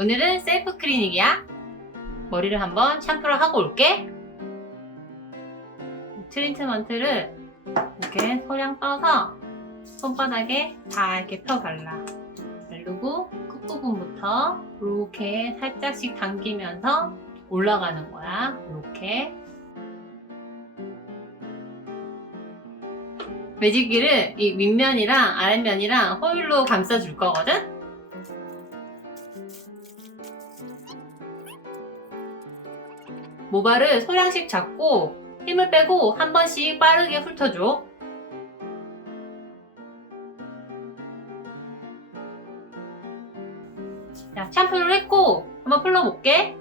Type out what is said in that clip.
오늘은 셀프 클리닉이야. 머리를 한번 샴푸를 하고 올게. 트리트먼트를 이렇게 소량 떠서 손바닥에 다 이렇게 펴 발라. 바르고 끝부분부터 이렇게 살짝씩 당기면서 올라가는 거야. 이렇게. 매직기를 이 윗면이랑 아랫면이랑 호일로 감싸줄 거거든? 모발을 소량씩 잡고 힘을 빼고 한 번씩 빠르게 훑어줘. 자, 샴푸를 했고 한번 풀러볼게.